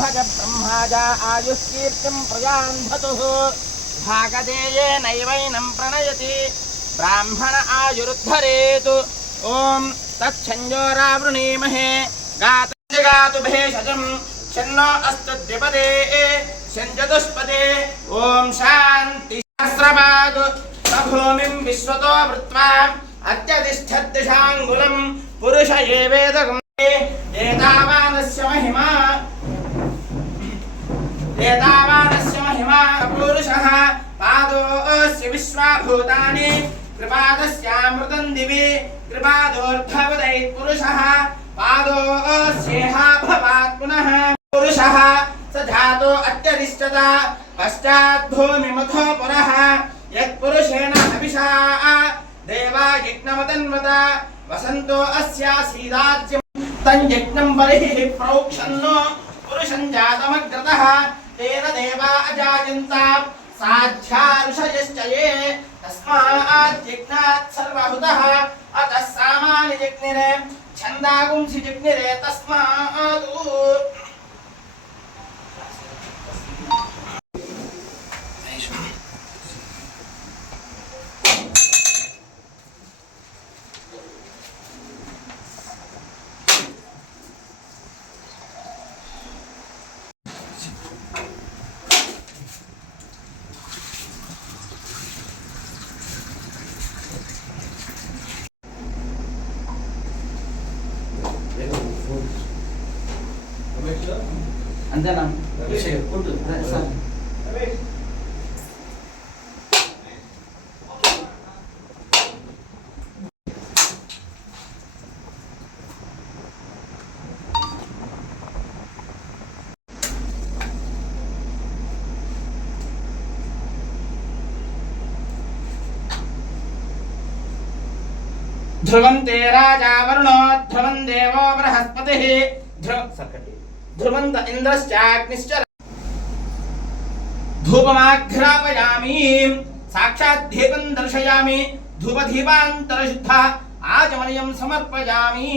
బ్రహ్మజ బ్రహ్మజ ఆయుష్కీర్తిం ప్రజాన్ భతు భాగదేయేనైవైనం ప్రణయతి బ్రాహ్మణ ఆయురుద్ధరేతు ఓం తచ్చంజోరావృణీమహే గాతు భేషజం ఛన్నో అస్తు ద్విపదే చంజదుష్పదే ఓం శాంతి సహస్రపాగ్ భూమిం విశ్వతో వృత్వా అత్యతిష్టద్దిశాంగులం పురుష ఏవేదకం पुरुषः पादोऽस्य विश्वाभूतानि। कृपादस्यामृतं दिवि कृपादोर्धवदै पुरुषः। पादोऽस्येह भवात् पुनः। पुरुषः स जातो अत्यरिष्टता पश्चाद्भूमिमथो पुरः। यत्पुरुषेण हविषा देवा यज्ञमतन्वत वसन्तो अस्यासीदाज्यं तं बलिः प्रोक्षन्नो। पुरुषं जातमग्रतः। तेन देवा अजायन्त साध्या ऋषयश्च ये तस्मात् यज्ञात् सर्वहुतः अतः सामानि यज्ञिरे छन्दागुंसि यज्ञिरे तस्मात् అంతేనా కొట్టు సార్ ध्रुवं ते राजा वरुणो ध्रुवं देवो बृहस्पतिः ध्रुव सर्कटि ध्रुवन्त इन्द्रश्चाग्निश्च धूपमाघ्रापयामि साक्षात् दीपं दर्शयामि। धूपदीपान्तरशुद्ध आचमनीयं समर्पयामि।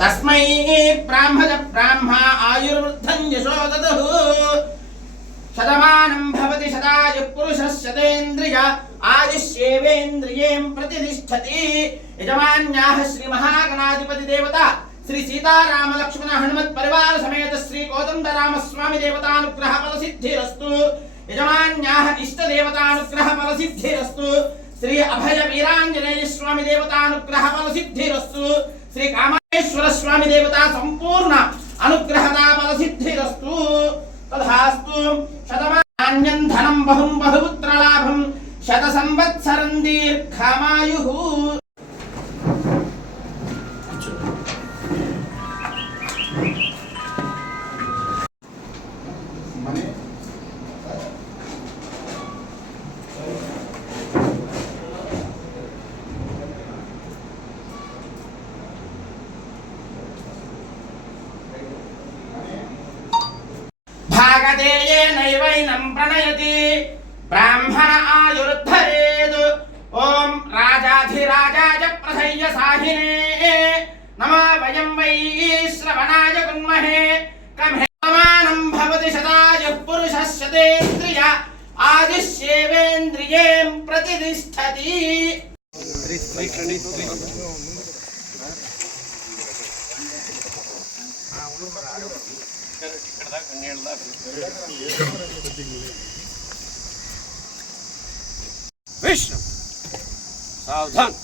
तस्मै ब्राह्मज ब्राह्मा आयुर्वृद्धं यशो शतमानं भवति शताय पुरुषः शतेन्द्रिय ఆదిశ్యేవేంద్రియేం ప్రతిష్టతి యజమాన్యాహ శ్రీ మహాగణాధిపతి దేవత శ్రీ సీతారామ లక్ష్మణ హనుమత్ పరివార సమేత శ్రీ కోదండరామ స్వామి దేవతానుగ్రహ ఫల సిద్ధిరస్తు యజమాన్యాః ఇష్ట దేవతానుగ్రహ ఫల సిద్ధిరస్తు శ్రీ అభయ వీరాంజనేయ స్వామి దేవతానుగ్రహ ఫల సిద్ధిరస్తు శ్రీ కామేశ్వర స్వామి దేవత సంపూర్ణ అనుగ్రహతా ఫల సిద్ధిరస్తు తథాస్తు శతమా సంవత్సరం దీర్ఘమాయు భాగదేయేనైవైనం ప్రణయతి. ब्राह्मण आयुर्धरेद्। ॐ राजाधिराजाय प्रथय्य साहिने। नमो वयं वै श्रवणाय कुन्महे कमेमानं भवति शतायुः पुरुषः शतेन्द्रिय आदिश्येवेन्द्रियें प्रतिष्ठति। કૃષ્ણ સાવધાન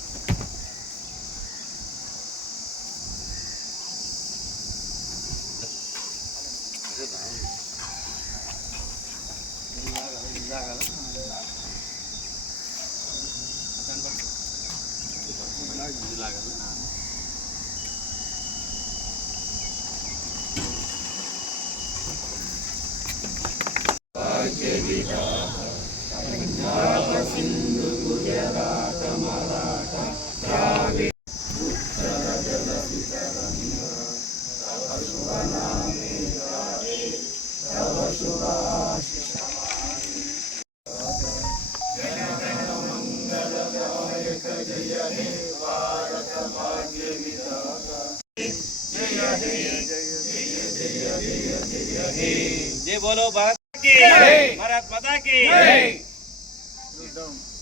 बोलो भारत की भारत माता की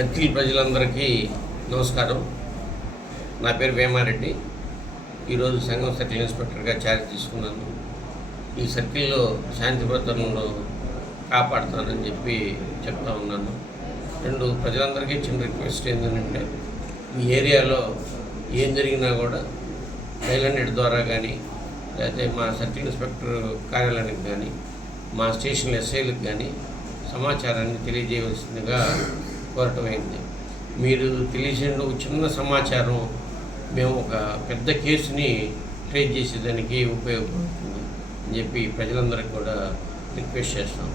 సర్కిల్ ప్రజలందరికీ నమస్కారం. నా పేరు వేమారెడ్డి. ఈరోజు సంఘం సర్కిల్ ఇన్స్పెక్టర్గా ఛార్జ్ తీసుకున్నాను. ఈ సర్కిల్లో శాంతి భద్రతలను కాపాడుతానని చెప్పి చెప్తా ఉన్నాను. రెండు ప్రజలందరికీ చిన్న రిక్వెస్ట్ ఏంటంటే ఈ ఏరియాలో ఏం జరిగినా కూడా డైల్ ద్వారా కానీ లేకపోతే మా సర్కిల్ ఇన్స్పెక్టర్ కార్యాలయానికి కానీ మా స్టేషన్ ఎస్ఐలకు కానీ సమాచారాన్ని తెలియజేయవలసిందిగా కోరటమైంది. మీరు తెలియజేయండి ఒక చిన్న సమాచారం మేము ఒక పెద్ద కేసుని ట్రేస్ చేసేదానికి ఉపయోగపడుతుంది అని చెప్పి ప్రజలందరికీ కూడా రిక్వెస్ట్ చేస్తాం.